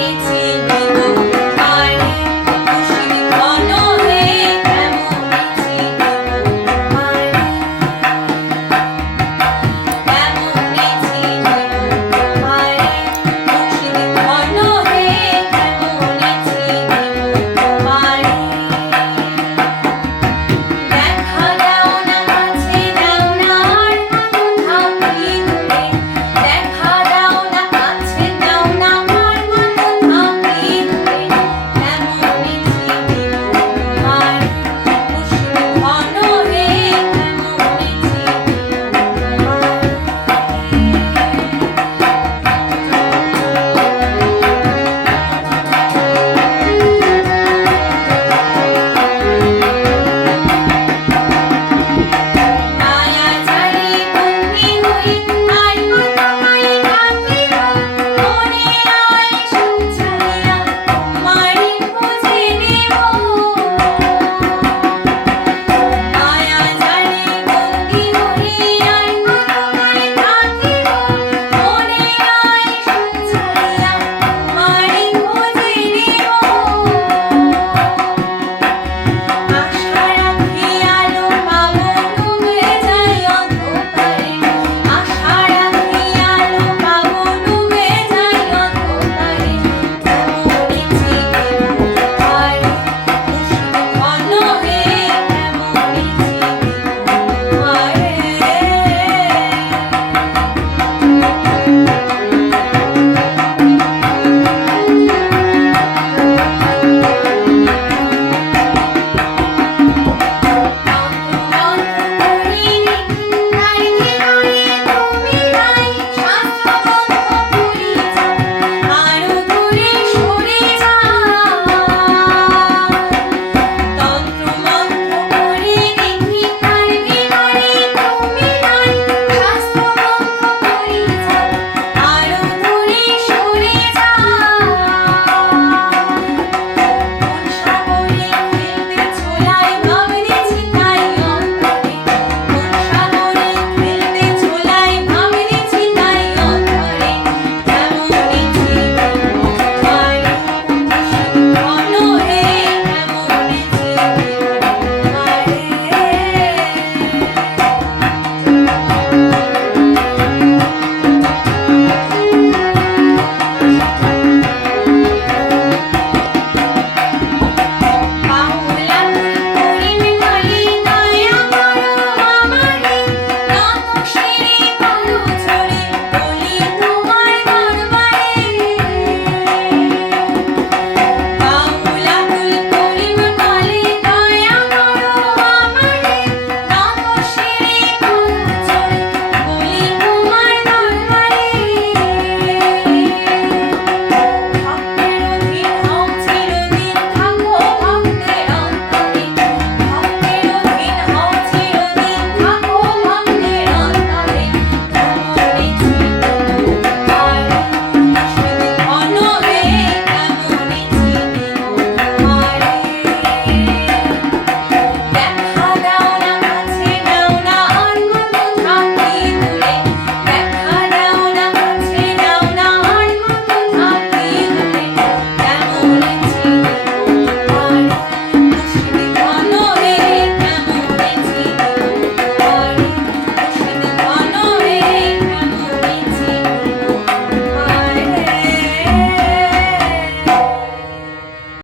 need